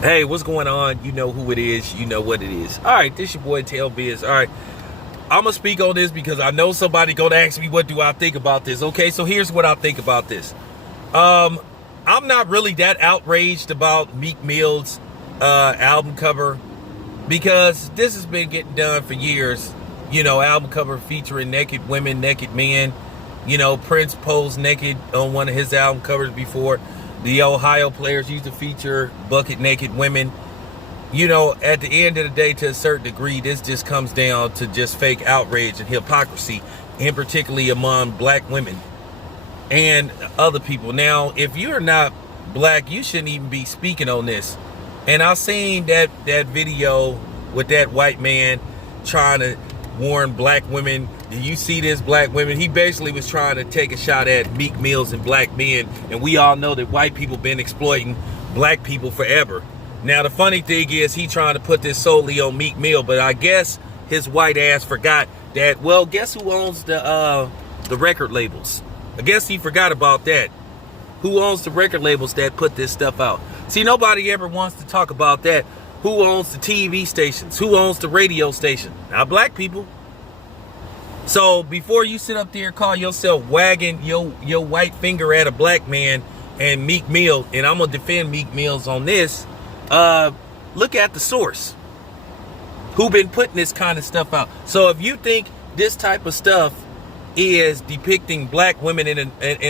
Hey, what's going on? You know who it is. You know what it is. All right, this your boy Tail Biz. All right, I'm going to speak on this because I know somebody going to ask me what do I think about this. Okay, so here's what I think about this. I'm not really that outraged about Meek Mill's album cover because this has been getting done for years. You know, album cover featuring naked women, naked men. You know, Prince posed naked on one of his album covers before. The Ohio players used to feature bucket naked women. You know, at the end of the day, to a certain degree, this just comes down to just fake outrage and hypocrisy, and particularly among black women and other people. Now, if you're not black, you shouldn't even be speaking on this. And I seen that video with that white man trying to warn black women. Did you see this, black women? He basically was trying to take a shot at Meek Mills and black men. And we all know that white people been exploiting black people forever. Now, the funny thing is he trying to put this solely on Meek Mill, but I guess his white ass forgot that, well, guess who owns the record labels? I guess he forgot about that. Who owns the record labels that put this stuff out? See, nobody ever wants to talk about that. Who owns the TV stations? Who owns the radio station? Not black people. So before you sit up there and call yourself wagging your white finger at a black man and Meek Mill, and I'm going to defend Meek Mills on this, look at the source. Who been putting this kind of stuff out? So if you think this type of stuff is depicting black women in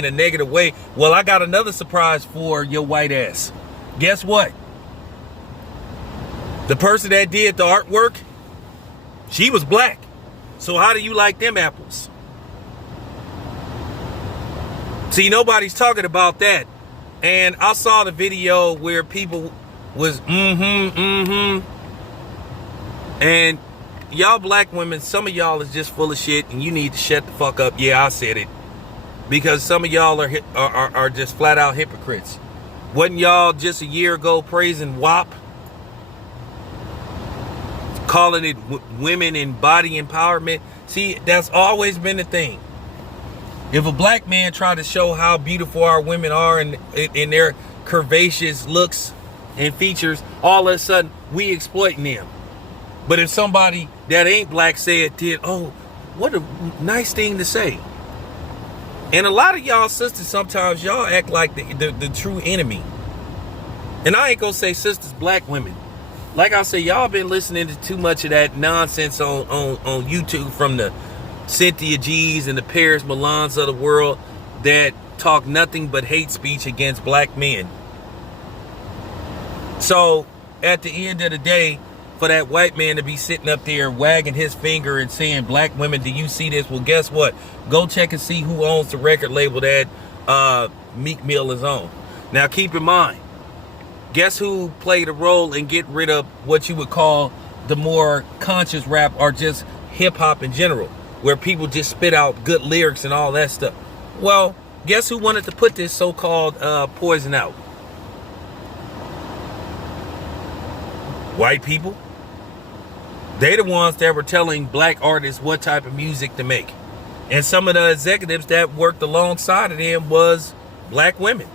a negative way, well, I got another surprise for your white ass. Guess what? The person that did the artwork, she was black. So how do you like them apples? See, nobody's talking about that. And I saw the video where people was and y'all black women, some of y'all is just full of shit and you need to shut the fuck up. Yeah, I said it. Because some of y'all are just flat out hypocrites. Wasn't y'all just a year ago praising WAP? Calling it women and body empowerment. See, that's always been the thing. If a black man try to show how beautiful our women are and in their curvaceous looks and features, all of a sudden we exploiting them. But if somebody that ain't black did, oh, what a nice thing to say. And a lot of y'all sisters, sometimes y'all act like the true enemy. And I ain't gonna say sisters, black women. Like I say, y'all been listening to too much of that nonsense on YouTube from the Cynthia G's and the Paris Milans of the world that talk nothing but hate speech against black men. So at the end of the day, for that white man to be sitting up there wagging his finger and saying, black women, do you see this? Well, guess what? Go check and see who owns the record label that Meek Mill is on. Now, keep in mind, guess who played a role in getting rid of what you would call the more conscious rap or just hip hop in general, where people just spit out good lyrics and all that stuff? Well, guess who wanted to put this so-called poison out? White people. They the ones that were telling black artists what type of music to make. And some of the executives that worked alongside of them was black women.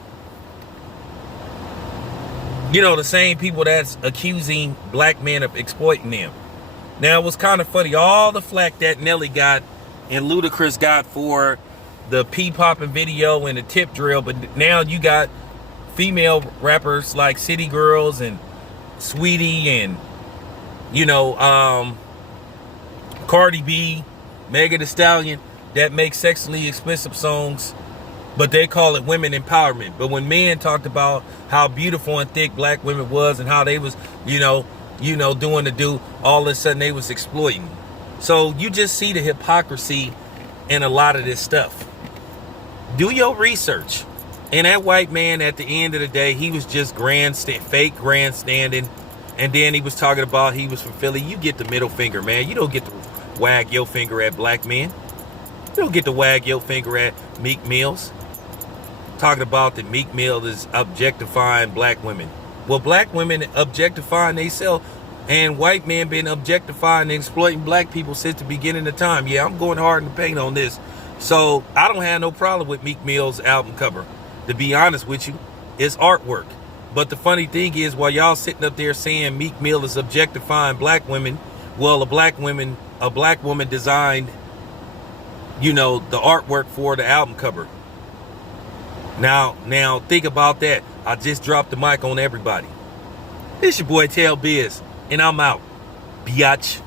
You know, the same people that's accusing black men of exploiting them. Now, it was kind of funny. All the flack that Nelly got and Ludacris got for the pee-popping video and the tip drill. But now you got female rappers like City Girls and Sweetie and, you know, Cardi B, Megan Thee Stallion, that make sexually explicit songs, but they call it women empowerment. But when men talked about how beautiful and thick black women was and how they was, you know, doing the do, all of a sudden they was exploiting. So you just see the hypocrisy in a lot of this stuff. Do your research. And that white man, at the end of the day, he was just fake grandstanding. And then he was talking about he was from Philly. You get the middle finger, man. You don't get to wag your finger at black men. You don't get to wag your finger at Meek Mills. Talking about that Meek Mill is objectifying black women. Well, black women objectifying themselves, and white men been objectifying and exploiting black people since the beginning of time. Yeah, I'm going hard in the paint on this. So I don't have no problem with Meek Mill's album cover. To be honest with you, it's artwork. But the funny thing is, while y'all sitting up there saying Meek Mill is objectifying black women, well, a black woman designed, you know, the artwork for the album cover. Now think about that. I just dropped the mic on everybody. This your boy Tail Biz, and I'm out, biatch.